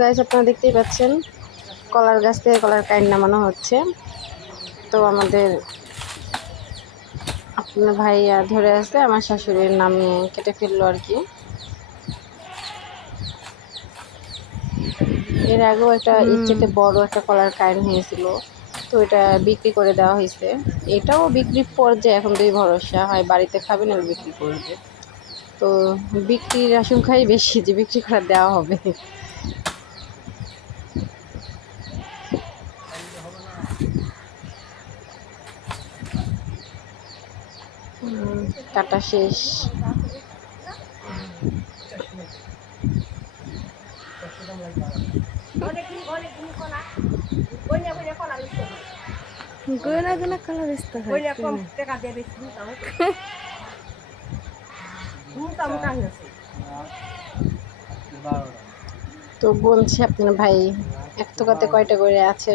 গাছ আপনারা দেখতেই পাচ্ছেন, কলার গাছ থেকে কলার কাইন নামানো হচ্ছে। তো আমাদের আপনার ভাইয়া ধরে আছে, আমার শাশুড়ির নামিয়ে কেটে ফেললো আর কি। এর আগেও একটা ইচ্ছেতে বড় একটা কলার কাইন হয়েছিল, তো এটা বিক্রি করে দেওয়া হয়েছে। এটাও বিক্রির পর্যায়ে, এখন দুই ভরসা হয় বাড়িতে খাবেন আর বিক্রি করবে। তো বিক্রির আশঙ্কাই বেশি যে বিক্রি করে দেওয়া হবে। কাটা শেষ। গয়না গয়না কলা বেচতে হয়। তো বলছি আপনার ভাই এক টাকাতে কয়টা করে আছে।